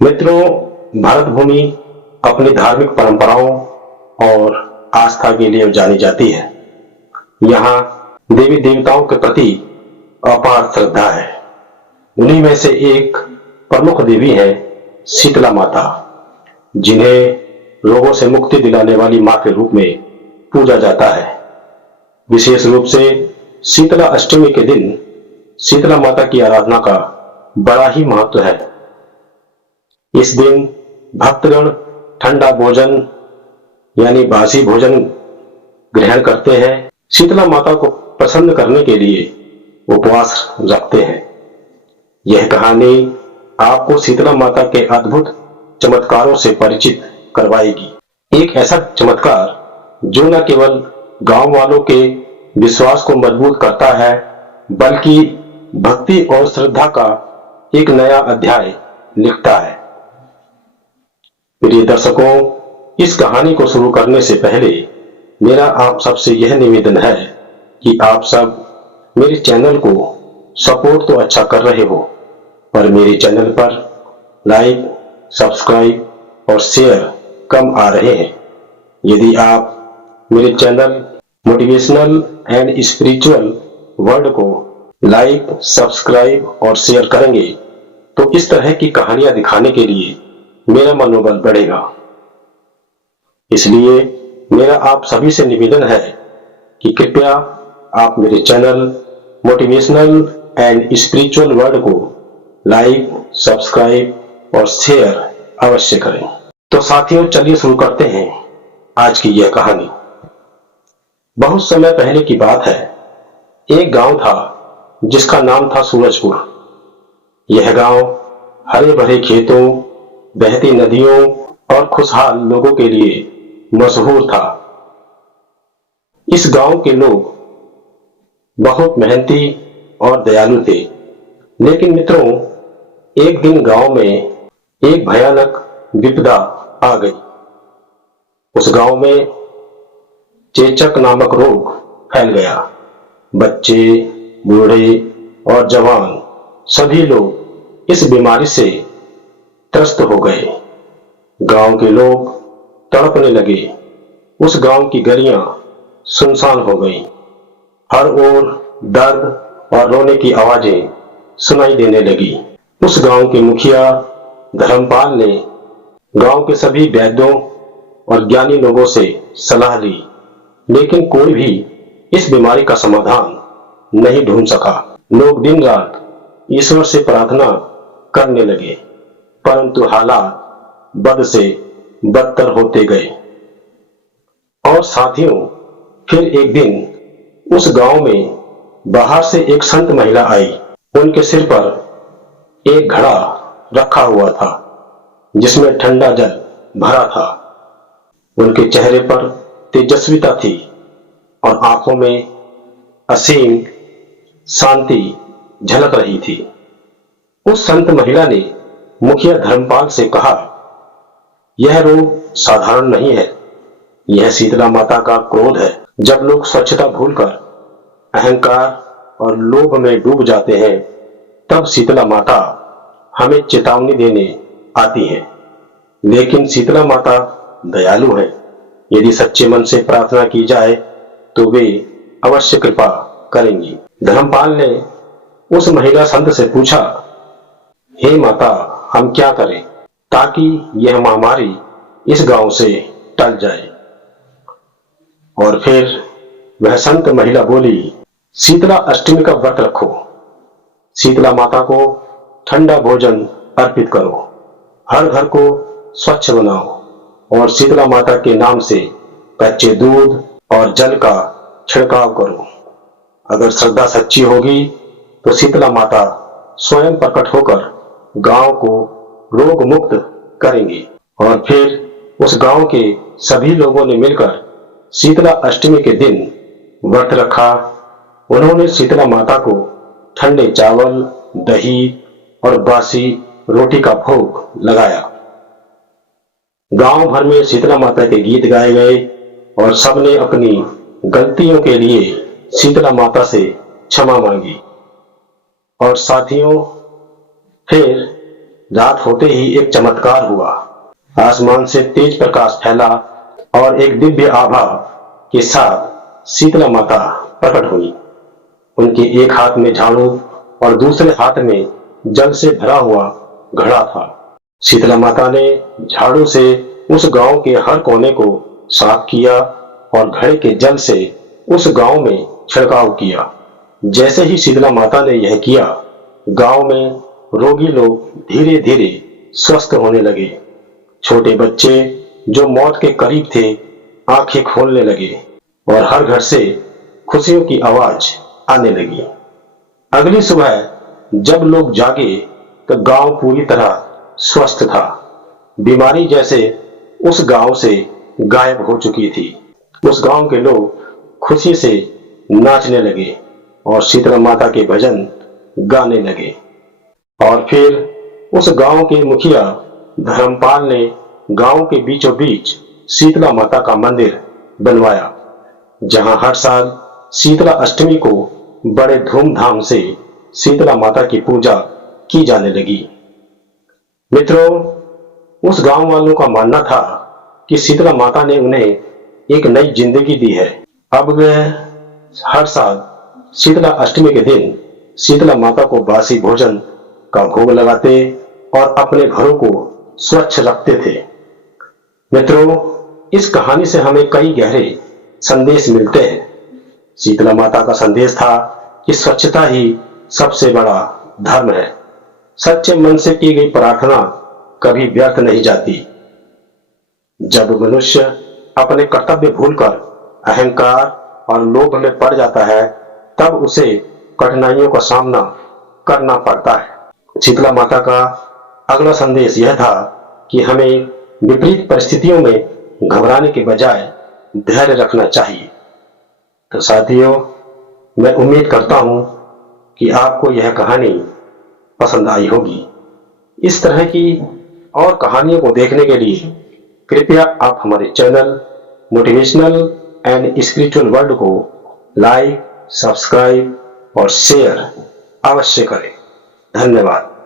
मित्रों, भारत भूमि अपनी धार्मिक परंपराओं और आस्था के लिए जानी जाती है। यहाँ देवी देवताओं के प्रति अपार श्रद्धा है। उन्हीं में से एक प्रमुख देवी है शीतला माता, जिन्हें रोगों से मुक्ति दिलाने वाली मां के रूप में पूजा जाता है। विशेष रूप से शीतला अष्टमी के दिन शीतला माता की आराधना का बड़ा ही महत्व है। इस दिन भक्तगण ठंडा भोजन यानी बासी भोजन ग्रहण करते हैं। शीतला माता को प्रसन्न करने के लिए उपवास रखते हैं। यह कहानी आपको शीतला माता के अद्भुत चमत्कारों से परिचित करवाएगी। एक ऐसा चमत्कार जो न केवल गांव वालों के विश्वास को मजबूत करता है, बल्कि भक्ति और श्रद्धा का एक नया अध्याय लिखता है। प्रिय दर्शकों, इस कहानी को शुरू करने से पहले मेरा आप सबसे यह निवेदन है कि आप सब मेरे चैनल को सपोर्ट तो अच्छा कर रहे हो, पर मेरे चैनल पर लाइक, सब्सक्राइब और शेयर कम आ रहे हैं। यदि आप मेरे channel motivational and spiritual world को लाइक, सब्सक्राइब और शेयर करेंगे तो इस तरह की कहानियां दिखाने के लिए मेरा मनोबल बढ़ेगा। इसलिए मेरा आप सभी से निवेदन है कि कृपया आप मेरे channel motivational and spiritual world को लाइक, सब्सक्राइब और शेयर अवश्य करें। तो साथियों, चलिए शुरू करते हैं आज की यह कहानी। बहुत समय पहले की बात है। एक गांव था जिसका नाम था सूरजपुर। यह गांव हरे भरे खेतों, बहती नदियों और खुशहाल लोगों के लिए मशहूर था। इस गांव के लोग बहुत मेहनती और दयालु थे। लेकिन मित्रों, एक दिन गांव में एक भयानक विपदा आ गई। उस गांव में चेचक नामक रोग फैल गया। बच्चे, बूढ़े और जवान सभी लोग इस बीमारी से त्रस्त हो गए। गांव के लोग तड़पने लगे। उस गांव की गलियां सुनसान हो गईं। हर ओर दर्द और रोने की आवाजें सुनाई देने लगी। उस गांव के मुखिया धर्मपाल ने गांव के सभी वैद्यों और ज्ञानी लोगों से सलाह ली, लेकिन कोई भी इस बीमारी का समाधान नहीं ढूंढ सका। लोग दिन रात ईश्वर से प्रार्थना करने लगे, परंतु हालात बद से बदतर होते गए। और साथियों, फिर एक दिन उस गांव में बाहर से एक संत महिला आई। उनके सिर पर एक घड़ा रखा हुआ था जिसमें ठंडा जल भरा था। उनके चेहरे पर तेजस्विता थी और आंखों में असीम शांति झलक रही थी। उस संत महिला ने मुखिया धर्मपाल से कहा, यह रोग साधारण नहीं है, यह शीतला माता का क्रोध है। जब लोग स्वच्छता भूलकर अहंकार और लोभ में डूब जाते हैं, तब शीतला माता हमें चेतावनी देने आती है। लेकिन शीतला माता दयालु है। यदि सच्चे मन से प्रार्थना की जाए तो वे अवश्य कृपा करेंगी। धर्मपाल ने उस महिला संत से पूछा, हे माता, हम क्या करें ताकि यह महामारी इस गांव से टल जाए? और फिर वह संत महिला बोली, शीतला अष्टमी का व्रत रखो, शीतला माता को ठंडा भोजन अर्पित करो, हर घर को स्वच्छ बनाओ और शीतला माता के नाम से कच्चे दूध और जल का छिड़काव करो। अगर श्रद्धा सच्ची होगी तो शीतला माता स्वयं प्रकट होकर गांव को रोग मुक्त करेंगी। और फिर उस गांव के सभी लोगों ने मिलकर शीतला अष्टमी के दिन व्रत रखा। उन्होंने शीतला माता को ठंडे चावल, दही और बासी रोटी का भोग लगाया। गांव भर में शीतला माता के गीत गाए गए और सबने अपनी गलतियों के लिए शीतला माता से क्षमा मांगी। और साथियों, फिर रात होते ही एक चमत्कार हुआ। आसमान से तेज प्रकाश फैला और एक दिव्य आभा के साथ शीतला माता प्रकट हुई। उनके एक हाथ में झाड़ू और दूसरे हाथ में जल से भरा हुआ घड़ा था। शीतला माता ने झाड़ू से उस गांव के हर कोने को साफ किया और घड़े के जल से उस गांव में छिड़काव किया। जैसे ही शीतला माता ने यह किया, गांव में रोगी लोग धीरे धीरे स्वस्थ होने लगे। छोटे बच्चे जो मौत के करीब थे, आंखें खोलने लगे और हर घर से खुशियों की आवाज आने लगी। अगली सुबह जब लोग जागे तो गांव पूरी तरह स्वस्थ था। बीमारी जैसे उस गांव से गायब हो चुकी थी। उस गांव के लोग खुशी से नाचने लगे और शीतला माता के भजन गाने लगे। और फिर उस गांव के मुखिया धर्मपाल ने गांव के बीचों बीच शीतला माता का मंदिर बनवाया, जहां हर साल शीतला अष्टमी को बड़े धूमधाम से शीतला माता की पूजा की जाने लगी। मित्रों, उस गांव वालों का मानना था कि शीतला माता ने उन्हें एक नई जिंदगी दी है। अब वे हर साल शीतला अष्टमी के दिन शीतला माता को बासी भोजन का भोग लगाते और अपने घरों को स्वच्छ रखते थे। मित्रों, इस कहानी से हमें कई गहरे संदेश मिलते हैं। शीतला माता का संदेश था कि स्वच्छता ही सबसे बड़ा धर्म है। सच्चे मन से की गई प्रार्थना कभी व्यर्थ नहीं जाती। जब मनुष्य अपने कर्तव्य भूलकर अहंकार और लोभ में पड़ जाता है, तब उसे कठिनाइयों का सामना करना पड़ता है। शीतला माता का अगला संदेश यह था कि हमें विपरीत परिस्थितियों में घबराने के बजाय धैर्य रखना चाहिए। तो साथियों, मैं उम्मीद करता हूं कि आपको यह कहानी पसंद आई होगी। इस तरह की और कहानियों को देखने के लिए कृपया आप हमारे channel motivational and spiritual world को लाइक, सब्सक्राइब और शेयर अवश्य करें। धन्यवाद।